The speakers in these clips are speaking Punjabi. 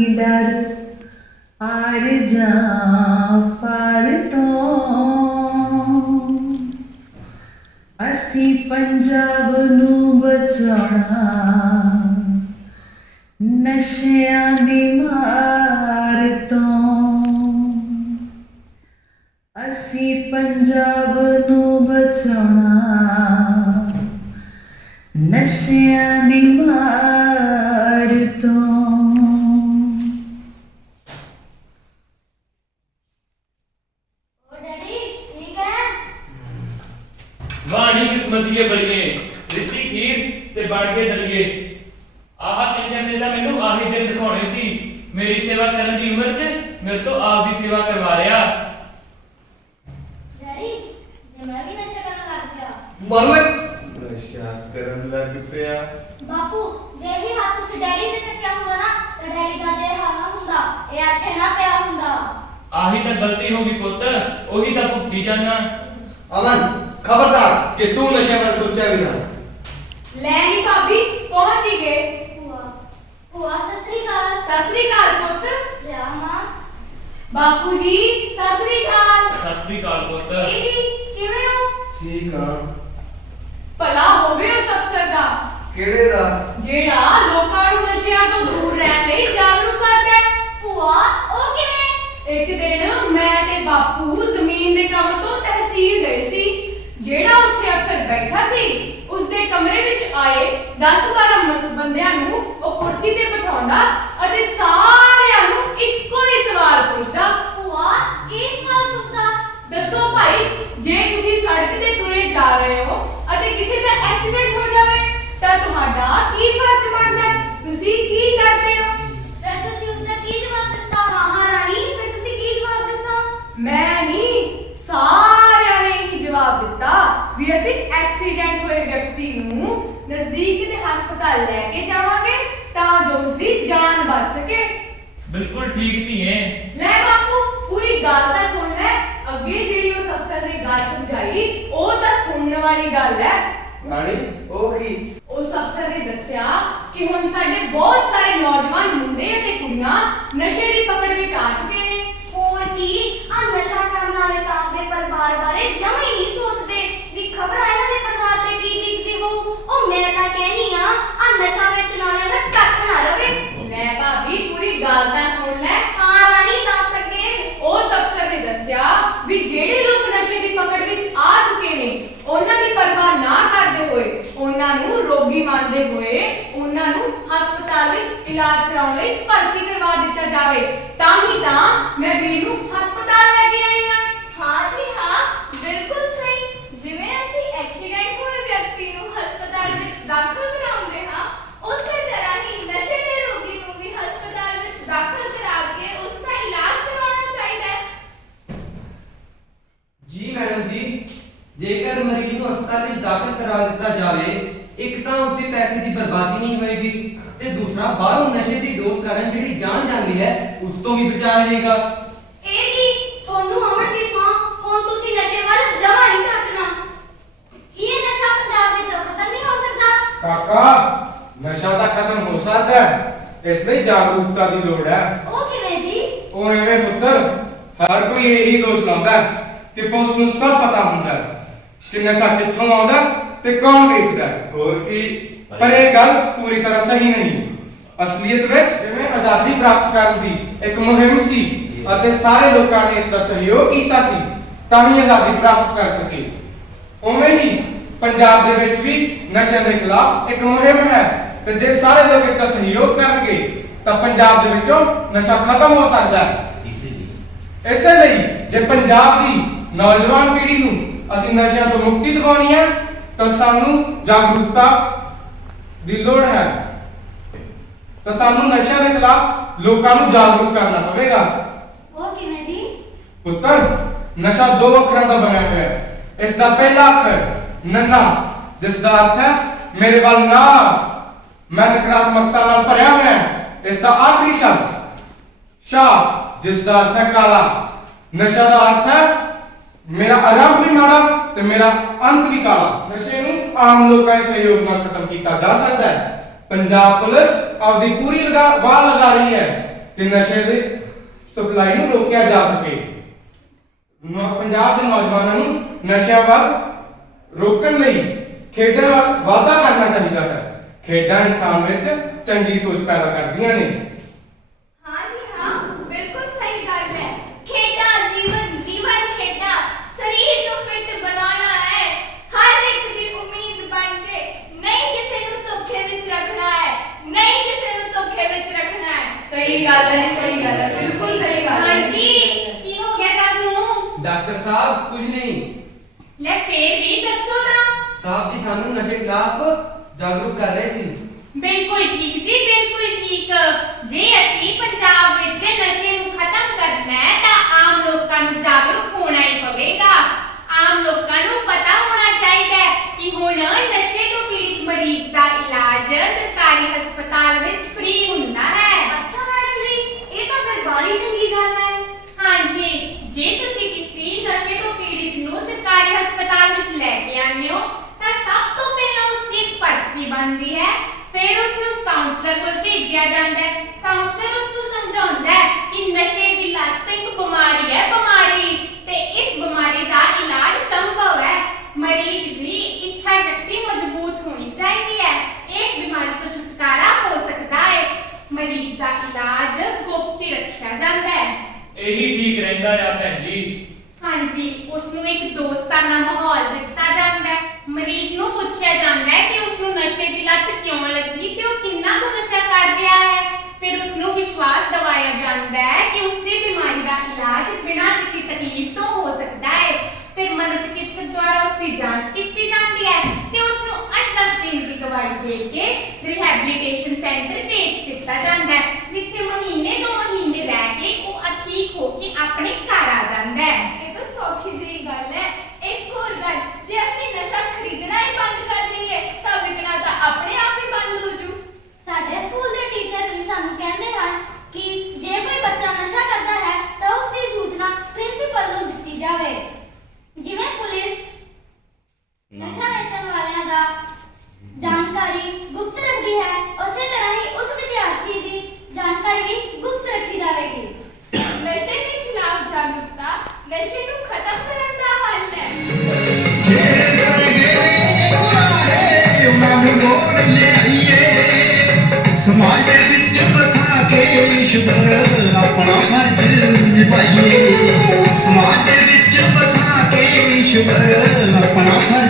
ਹੋ ਕਿਸੇ ਦਾ ਨੀ ਡਰ ਆਰ ਜਾ ਤੋਂ। ਅਸੀਂ ਪੰਜਾਬ ਨੂੰ ਬਚਾਉਣਾ, ਨਸ਼ਿਆਂ ਦੀ ਮਾਰ ਤੋਂ। ਅਸੀਂ ਪੰਜਾਬ ਨੂੰ ਬਚਾਉਣਾ, ਨਸ਼ਿਆਂ ਦੀ ਮਾਰ ਵਾਣੀ ਕਿਸਮਤੀਏ ਬਲੀਏ ਦਿੱਤੀ ਖੀਰ ਤੇ ਬਣ ਕੇ ਡਲੀਏ। ਆਹ ਕੰਜਰ ਨੇ ਤਾਂ ਮੈਨੂੰ ਆਹੀ ਦਿਨ ਦਿਖਾਉਣੇ ਸੀ। ਮੇਰੀ ਸੇਵਾ ਕਰਨ ਦੀ ਉਮਰ 'ਚ ਮੇਰੇ ਤੋਂ ਆਪ ਦੀ ਸੇਵਾ ਕਰਵਾ ਰਿਹਾ। ਡੈਡੀ ਜੇ ਮੈਂ ਵੀ ਨਸ਼ਾ ਕਰਨ ਲੱਗ ਗਿਆ ਮਰਲੇ ਨਸ਼ਾ ਕਰਨ ਲੱਗ ਪਿਆ। ਬਾਪੂ ਜੇ ਹੀ ਹੱਥ ਤੁਸੀਂ ਡੈਡੀ ਤੇ ਚੱਕਿਆ ਹੁੰਦਾ ਨਾ ਤਾਂ ਡੈਡੀ ਦਾ ਜੇ ਹਾਲ ਨਾ ਹੁੰਦਾ ਇਹ ਇੱਥੇ ਨਾ ਪਿਆ ਹੁੰਦਾ। ਆਹੀ ਤਾਂ ਗਲਤੀ ਹੋ ਗਈ ਪੁੱਤ। ਉਹੀ ਤਾਂ ਭੁਗਤੀ ਜਾਣਾ ਅਮਨ ਖਬਰਦਾਰ ਕਿ ਤੂੰ ਨਸ਼ੇ ਬਾਰੇ ਸੋਚਿਆ ਵੀ ਨਾ। ਲੈ ਨੀ ਭਾਬੀ ਪਹੁੰਚ ਹੀ ਗਏ। ਭੂਆ ਭੂਆ ਸਤਿ ਸ੍ਰੀ ਅਕਾਲ। ਸਤਿ ਸ੍ਰੀ ਅਕਾਲ ਪੁੱਤ। ਲਿਆ ਮਾਂ। ਬਾਪੂ ਜੀ ਸਤਿ ਸ੍ਰੀ ਅਕਾਲ। ਸਤਿ ਸ੍ਰੀ ਅਕਾਲ ਪੁੱਤ। ਇਹ ਜੀ ਕਿਵੇਂ ਹੋ? ਠੀਕ ਆ। ਭਲਾ ਹੋਵੇ ਉਸ ਅਫਸਰ ਦਾ। ਕਿਹੜੇ ਦਾ? ਜਿਹੜਾ ਲੋਕਾਂ ਨੂੰ ਨਸ਼ਿਆਂ ਤੋਂ ਦੂਰ ਰਹਿਣ ਲਈ ਜਾਗਰੂਕ ਕਰਦਾ ਹੈ। ਭੂਆ ਉਹ ਕਿਵੇਂ? ਇੱਕ ਦਿਨ ਮੈਂ ਤੇ ਬਾਪੂ ਜ਼ਮੀਨ ਦੇ ਕੰਮ ਤੋਂ ਤਹਿਸੀਲ ਗਏ ਸੀ। ਜਿਹੜਾ ਉੱਥੇ ਅਫਸਰ ਬੈਠਾ ਸੀ ਉਸ ਦੇ ਕਮਰੇ ਵਿੱਚ ਆਏ 10-12 ਬੰਦਿਆਂ ਨੂੰ ਉਹ ਕੁਰਸੀ ਤੇ ਬਿਠਾਉਂਦਾ ਅਤੇ ਸਾਰਿਆਂ ਨੂੰ ਇੱਕੋ ਹੀ ਸਵਾਲ ਪੁੱਛਦਾ ਭੂਆ ਕੀ ਸਵਾਲ ਪੁੱਛਦਾ ਦੱਸੋ ਭਾਈ ਜੇ ਤੁਸੀਂ ਸੜਕ ਤੇ ਤੁਰੇ ਜਾ ਰਹੇ ਹੋ ਅਤੇ ਕਿਸੇ ਦਾ ਐਕਸੀਡੈਂਟ ਹੋ ਜਾਵੇ ਤਾਂ ਤੁਹਾਡਾ ਕੀ ਫਰਜ਼ ਬਣਦਾ ਹੈ? ਤੁਸੀਂ ਕੀ ਕਰਦੇ ਹੋ ਫਿਰ ਤੁਸੀਂ ਉਸ ਦਾ ਕੀ ਜਵਾਬ ਦਿੱਤਾ ਹਾਂ ਹਾਂ ਰਾਣੀ ਫਿਰ ਤੁਸੀਂ ਕੀ ਜਵਾਬ ਦਿੱਤਾ ਮੈਂ ਨਹੀਂ ਸਾਰਿਆਂ ਨੇ ਹੀ ਜਵਾਬ ਦਿੱਤਾ ਵੀ ਅਸੀਂ ਐਕਸੀਡੈਂਟ ਹੋਏ ਵਿਅਕਤੀ ਨੂੰ ਨਜ਼ਦੀਕ ਦੇ ਹਸਪਤਾਲ ਲੈ ਕੇ ਜਾਵਾਂਗੇ ਤਾਂ ਜੋ ਉਸ ਦੀ ਜਾਨ ਬਚ ਸਕੇ। ਬਿਲਕੁਲ ਠੀਕ ਧੀਏ। ਲੈ ਬਾਪੂ ਪੂਰੀ ਗੱਲ ਤਾਂ ਸੁਣ ਲੈ। ਅੱਗੇ ਜਿਹੜੀ ਉਸ ਅਫਸਰ ਨੇ ਗੱਲ ਸਮਝਾਈ ਉਹ ਤਾਂ ਸੁਣਨ ਵਾਲੀ ਗੱਲ ਹੈ। ਰਾਣੀ ਉਹ ਕੀ? ਉਸ ਅਫਸਰ ਨੇ ਦੱਸਿਆ ਕਿ ਹੁਣ ਸਾਡੇ ਬਹੁਤ ਸਾਰੇ ਨੌਜਵਾਨ ਮੁੰਡੇ ਅਤੇ ਕੁੜੀਆਂ ਨਸ਼ੇ ਦੀ ਪਕੜ ਵਿੱਚ ਆ ਚੁੱਕੇ ਨੇ। ਹੋਰ ਕੀ? ਆ ਨਸ਼ਾ ਕਰਨ ਵਾਲੇ ਤਾਂ ਆਪਦੇ ਪਰਿਵਾਰ ਬਾਰੇ ਜਮਾਂ ਹੀ ਨਹੀਂ ਸੋਚਦੇ ਵੀ ਖਬਰ ਆ ਇਹਨਾਂ ਦੇ ਪਰਿਵਾਰ ਤੇ ਕੀ ਬੀਤਦੀ ਹੋਊ ਉਹ ਮੈਂ ਤਾਂ ਕਹਿਨੀ ਆ ਆ ਨਸ਼ਾ ਵੇਚਣ ਵਾਲਿਆਂ ਦਾ ਕੱਖ ਨਾ ਰਵੇ। ਲੈ ਭਾਬੀ ਪੂਰੀ ਗੱਲ ਤਾਂ ਸੁਣ ਲੈ। ਹਾਂ ਰਾਣੀ ਦੱਸ ਅੱਗੇ। ਉਸ ਅਫਸਰ ਨੇ ਦੱਸਿਆ ਵੀ ਜਿਹੜੇ ਲੋਕ ਨਸ਼ੇ ਦੀ ਪਕੜ ਵਿੱਚ ਆ ਚੁੱਕੇ ਨੇ ਉਹਨਾਂ ਦੀ ਪਰਵਾਹ ਨਾ ਕਰਦੇ ਹੋਏ ਉਹਨਾਂ ਨੂੰ ਰੋਗੀ ਮੰਨਦੇ ਹੋਏ ਉਹਨਾਂ ਨੂੰ ਹਸਪਤਾਲ ਵਿੱਚ ਇਲਾਜ ਕਰਾਉਣ ਲਈ ਭਰਤੀ ਕਰਵਾ ਦਿੱਤਾ ਜਾਵੇ। ਤਾਂ ਹੀ ਤਾਂ ਮੈਂ ਵੀਰ ਨੂੰ ਹਸਪਤਾਲ ਲੈ ਕੇ ਆਈ ਹਾਂ। ਹਾਂ ਜੀ ਹਾਂ ਬਿਲਕੁਲ ਸਹੀ ਜਿਵੇਂ ਅਸੀਂ ਐਕਸੀਡੈਂਟ ਹੋਏ ਵਿਅਕਤੀ ਨੂੰ ਹਸਪਤਾਲ ਵਿੱਚ ਦਾਖਲ ਕਰਾਉਂਦੇ ਹਾਂ ਉਸੇ ਤਰ੍ਹਾਂ ਹੀ ਨਸ਼ੇ ਦੇ ਰੋਗੀ ਨੂੰ ਵੀ ਹਸਪਤਾਲ ਵਿੱਚ ਦਾਖਲ ਕਰਾ ਕੇ ਉਸ ਦਾ ਇਲਾਜ ਕਰਵਾਉਣਾ ਚਾਹੀਦਾ ਹੈ ਜੀ ਮੈਡਮ ਜੀ ਜੇਕਰ ਮਰੀਜ਼ ਨੂੰ ਹਸਪਤਾਲ ਵਿੱਚ ਦਾਖਲ ਕਰਾ ਦਿੱਤਾ ਜਾਵੇ ਇੱਕ ਤਾਂ ਉਸ ਦੇ ਪੈਸੇ ਦੀ ਬਰਬਾਦੀ ਨਹੀਂ ਹੋਏਗੀ ਤੇ ਦੂਸਰਾ ਬਾਹਰੋਂ ਨਸ਼ੇ ਦੀ ਡੋਜ਼ ਕਾਰਨ ਜਿਹੜੀ ਜਾਨ ਜਾਂਦੀ ਹੈ ਉਸ ਤੋਂ ਵੀ ਬਚਾ ਰਹੇਗਾ। ਇਹ ਜੀ ਤੁਹਾਨੂੰ ਅਮਰ ਦੀ ਸਾਂ ਹੁਣ ਤੁਸੀਂ ਨਸ਼ੇ ਵੱਲ ਜਮਾਂ ਨਹੀਂ ਝਾਕਣਾ। ਕੀ ਇਹ ਨਸ਼ਾ ਪੰਜਾਬ ਵਿੱਚ ਖਤਮ ਨਹੀਂ ਹੋ ਸਕਦਾ? ਕਾਕਾ ਨਸ਼ਾ ਤਾਂ ਖਤਮ ਹੋ ਸਕਦਾ ਹੈ ਇਸ ਲਈ ਜਾਗਰੂਕਤਾ ਦੀ ਲੋੜ ਹੈ। ਉਹ ਕਿਵੇਂ ਜੀ? ਉਹ ਐਵੇਂ ਪੁੱਤਰ ਹਰ ਕੋਈ ਇਹੀ ਦੋਸ਼ ਲਾਉਂਦਾ ਹੈ ਕਿ ਪੁਲਿਸ ਨੂੰ ਸਭ ਪਤਾ ਹੁੰਦਾ ਹੈ ਕਿ ਨਸ਼ਾ ਕਿੱਥੋਂ ਆਉਂਦਾ ਤੇ ਕੌਣ ਵੇਚਦਾ? ਹੈ ਹੋਰ ਕੀ? ਪਰ ਇਹ ਗੱਲ ਪੂਰੀ ਤਰ੍ਹਾਂ ਸਹੀ ਨਹੀਂ। ਅਸਲੀਅਤ ਵਿੱਚ ਜਿਵੇਂ ਆਜ਼ਾਦੀ ਪ੍ਰਾਪਤ ਕਰਨ ਦੀ ਇੱਕ ਮੁਹਿੰਮ ਸੀ ਅਤੇ ਸਾਰੇ ਲੋਕਾਂ ਨੇ ਇਸ ਦਾ ਸਹਿਯੋਗ ਕੀਤਾ ਸੀ, ਤਾਂ ਹੀ ਆਜ਼ਾਦੀ ਪ੍ਰਾਪਤ ਕਰ ਸਕੇ। ਉਵੇਂ ਹੀ ਪੰਜਾਬ ਦੇ ਵਿੱਚ ਵੀ ਨਸ਼ਿਆਂ ਦੇ ਖਿਲਾਫ ਇੱਕ ਮੁਹਿੰਮ ਹੈ ਤੇ ਜੇ ਸਾਰੇ ਲੋਕ ਇਸ ਦਾ ਸਹਿਯੋਗ ਕਰਨਗੇ, ਤਾਂ ਪੰਜਾਬ ਦੇ ਵਿੱਚੋਂ ਨਸ਼ਾ ਖਤਮ ਹੋ ਸਕਦਾ ਹੈ। ਇਸੇ ਲਈ ਜੇ ਪੰਜਾਬ ਦੀ ਨੌਜਵਾਨ ਪੀੜ੍ਹੀ ਨੂੰ ਅਸੀਂ ਨਸ਼ਿਆਂ ਤੋਂ ਮੁਕਤੀ ਦਿਵਾਉਣੀ ਹੈ ਤਾਂ ਸਾਨੂੰ ਜਾਗਰੂਕਤਾ ਦੀ ਲੋੜ ਹੈ। ਤਾਂ ਸਾਨੂੰ ਨਸ਼ਿਆਂ ਦੇ ਖਿਲਾਫ ਲੋਕਾਂ ਨੂੰ ਜਾਗਰੂਕ ਕਰਨਾ ਪਵੇਗਾ। ਉਹ ਕਿਵੇਂ ਜੀ? ਪੁੱਤਰ ਨਸ਼ਾ ਦੋ ਅੱਖਰਾਂ ਦਾ ਬਣਿਆ ਹੋਇਆ ਹੈ। ਇਸ ਦਾ ਪਹਿਲਾ ਅੱਖਰ ਨੰਨਾ ਜਿਸ ਦਾ ਅਰਥ ਹੈ ਮੇਰੇ ਵੱਲ ਨਾ। ਮੈਂ ਨਕਾਰਾਤਮਕਤਾ ਨਾਲ ਭਰਿਆ ਹੋਇਆ ਹੈ। ਇਸ ਦਾ ਆਖਰੀ ਸ਼ਬਦ ਸ਼ਾ ਜਿਸ ਦਾ ਅਰਥ ਹੈ ਕਾਲਾ। ਨਸ਼ਾ ਦਾ ਅਰਥ ਹੈ ਮੇਰਾ ਆਰੰਭ ਵੀ ਮਾੜਾ ਤੇ ਮੇਰਾ ਅੰਤ ਵੀ ਕਾਲਾ। ਨਸ਼ੇ ਨੂੰ ਆਮ ਲੋਕਾਂ ਦੇ ਸਹਿਯੋਗ ਨਾਲ ਖਤਮ ਕੀਤਾ ਜਾ ਸਕਦਾ ਹੈ। ਪੰਜਾਬ ਪੁਲਿਸ ਆਪਦੀ ਪੂਰੀ ਲਗਾ, ਵਾਹ ਲਗਾ ਰਹੀ ਹੈ ਕਿ ਨਸ਼ੇ ਦੇ ਸਪਲਾਈ ਨੂੰ ਰੋਕਿਆ ਜਾ ਸਕੇ। ਪੰਜਾਬ ਦੇ ਨੌਜਵਾਨਾਂ ਨੂੰ ਨਸ਼ਿਆਂ ਵੱਲ ਰੋਕਣ ਲਈ ਖੇਡਾਂ ਵੱਲ ਵਾਧਾ ਕਰਨਾ ਚਾਹੀਦਾ ਹੈ। ਖੇਡਾਂ ਇਨਸਾਨ ਵਿੱਚ ਚੰਗੀ ਸੋਚ ਪੈਦਾ ਕਰਦੀਆਂ ਨੇ ਹਾਂ ਜੀ ਹਾਂ ਬਿਲਕੁਲ ਸਹੀ ਗੱਲ ਹੈ ਖੇਡਾਂ ਜੀਵਨ ਜੀਵਨ ਖੇਡਾਂ ਸਰੀਰ ਨੂੰ ਫਿੱਟ ਬਣਾਉਣਾ ਹੈ ਹਰ ਇੱਕ ਦੀ ਉਮੀਦ ਬਣ ਕੇ ਨਹੀਂ ਕਿਸੇ ਨੂੰ ਧੋਖੇ ਵਿੱਚ ਰੱਖਣਾ ਹੈ ਨਹੀਂ ਕਿਸੇ ਨੂੰ ਧੋਖੇ ਵਿੱਚ ਰੱਖਣਾ ਹੈ ਸਹੀ ਗੱਲ ਹੈ ਸਹੀ ਗੱਲ ਹੈ ਬਿਲਕੁਲ ਸਹੀ ਗੱਲ ਹੈ ਹਾਂਜੀ ਕੀ ਹੋ ਗਿਆ ਸਭ ਨੂੰ ਡਾਕਟਰ ਸਾਹਿਬ ਕੁਝ ਨਹੀਂ। ਲੈ ਫੇਰ ਵੀ ਦੱਸੋ ਨਾ। ਸਾਹਿਬ ਜੀ ਸਾਨੂੰ ਨਸ਼ੇ ਖਿਲਾਫ ਜਾਗਰੂਕ ਕਰ ਰਹੇ ਸੀ। ਬਿਲਕੁਲ ਠੀਕ ਜੀ ਬਿਲਕੁਲ ਠੀਕ। ਜੇ ਅਸੀਂ ਪੰਜਾਬ ਵਿੱਚ ਨਸ਼ੇ ਨੂੰ ਖਤਮ ਕਰਨਾ ਹੈ ਤਾਂ ਆਮ ਲੋਕਾਂ ਨੂੰ ਜਾਗਰੂਕ ਹੋਣਾ ਹੀ ਪਵੇਗਾ ਆਮ ਲੋਕਾਂ ਨੂੰ ਪਤਾ ਹੋਣਾ ਚਾਹੀਦਾ ਹੈ ਕਿ ਹੁਣ ਨਸ਼ੇ ਤੋਂ ਪੀੜਿਤ ਮਰੀਜ਼ ਦਾ ਇਲਾਜ ਸਰਕਾਰੀ ਹਸਪਤਾਲ ਵਿੱਚ ਫ੍ਰੀ ਹੁੰਦਾ ਹੈ ਅੱਛਾ ਮੈਡਮ ਜੀ ਇਹ ਤਾਂ ਫਿਰ ਬਾਲੀ ਚੰਗੀ ਗੱਲ ਹੈ ਹਾਂਜੀ ਜੇ ਤੁਸੀਂ ਕਿਸੇ ਨਸ਼ੇ ਤੋਂ ਪੀੜਿਤ ਨੂੰ ਸਰਕਾਰੀ ਹਸਪਤਾਲ ਵਿੱਚ ਲੈ ਕੇ ਆਉਂਦੇ ਹੋ ਤਾਂ ਸਭ ਤੋਂ ਪਹਿਲਾਂ ਉਸ ਦੀ ਇੱਕ ਪਰਚੀ ਬਣਦੀ ਹੈ ਫਿਰ ਉਸ ਨੂੰ ਕਾਉਂਸਲਰ ਕੋਲ ਭੇਜਿਆ ਜਾਂਦਾ ਹੈ ਕਾਉਂਸਲਰ ਉਸ ਨੂੰ ਸਮਝਾਉਂਦਾ ਹੈ ਕਿ ਨਸ਼ੇ ਦੀ ਲੱਤ ਇੱਕ ਬਿਮਾਰੀ ਹੈ ਬਿਮਾਰੀ ਤੇ ਇਸ ਬਿਮਾਰੀ ਦਾ ਇਲਾਜ ਸੰਭਵ ਹੈ ਮਰੀਜ਼ ਦੀ ਇੱਛਾ ਸ਼ਕਤੀ ਮਜ਼ਬੂਤ ਹੋਣੀ ਚਾਹੀਦੀ ਹੈ ਇਸ ਬਿਮਾਰੀ ਤੋਂ ਛੁਟਕਾਰਾ ਹੋ ਸਕਦਾ ਹੈ ਮਰੀਜ਼ ਦਾ ਇਲਾਜ ਗੁਪਤ ਰੱਖਿਆ ਜਾਂਦਾ ਹੈ ਇਹੀ ਠੀਕ ਰਹਿੰਦਾ ਆ ਭੈਣ ਜੀ ਹਾਂਜੀ ਉਸ ਨੂੰ ਇੱਕ ਦੋਸਤਾਨਾ ਮਾਹੌਲ ਦਿੱਤਾ ਜਾਂਦਾ ਹੈ ਮਰੀਜ਼ ਨੂੰ ਪੁੱਛਿਆ ਜਾਂਦਾ ਹੈ ਕਿ ਉਸ ਨੂੰ ਨਸ਼ੇ ਦੀ ਲੱਤ ਕਿਉਂ ਲੱਗੀ ਤੇ ਉਹ ਕਿੰਨਾ ਕੁ ਨਸ਼ਾ ਕਰ ਰਿਹਾ ਹੈ ਫਿਰ ਉਸ ਨੂੰ ਵਿਸ਼ਵਾਸ ਦਿਵਾਇਆ ਜਾਂਦਾ ਹੈ ਕਿ ਉਸ ਦੀ ਬਿਮਾਰੀ ਦਾ ਇਲਾਜ ਬਿਨਾਂ ਕਿਸੇ ਤਕਲੀਫ ਤੋਂ ਹੋ ਸਕਦਾ ਹੈ ਫਿਰ ਮਨੋਚਿਕਿਤਸਕ ਦੁਆਰਾ ਉਸ ਦੀ ਜਾਂਚ ਕੀਤੀ ਜਾਂਦੀ ਹੈ ਤੇ ਉਸ ਨੂੰ 8-10 ਦਿਨ ਦੀ ਦਵਾਈ ਦੇ ਕੇ ਰਿਹੈਬਿਲਿਟੇਸ਼ਨ ਸੈਂਟਰ ਭੇਜ ਦਿੱਤਾ ਜਾਂਦਾ ਹੈ ਜਿੱਥੇ ਮਹੀਨੇ ਦੋ ਕੇ ਆਪਣਾ ਫਰਜ਼ ਨਿਭਾਈਏ। ਸਮਾਜ ਦੇ ਵਿੱਚ ਵਸਾ ਕੇ ਈਸ਼ਵਰ ਆਪਣਾ ਫਰਜ਼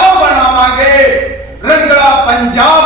and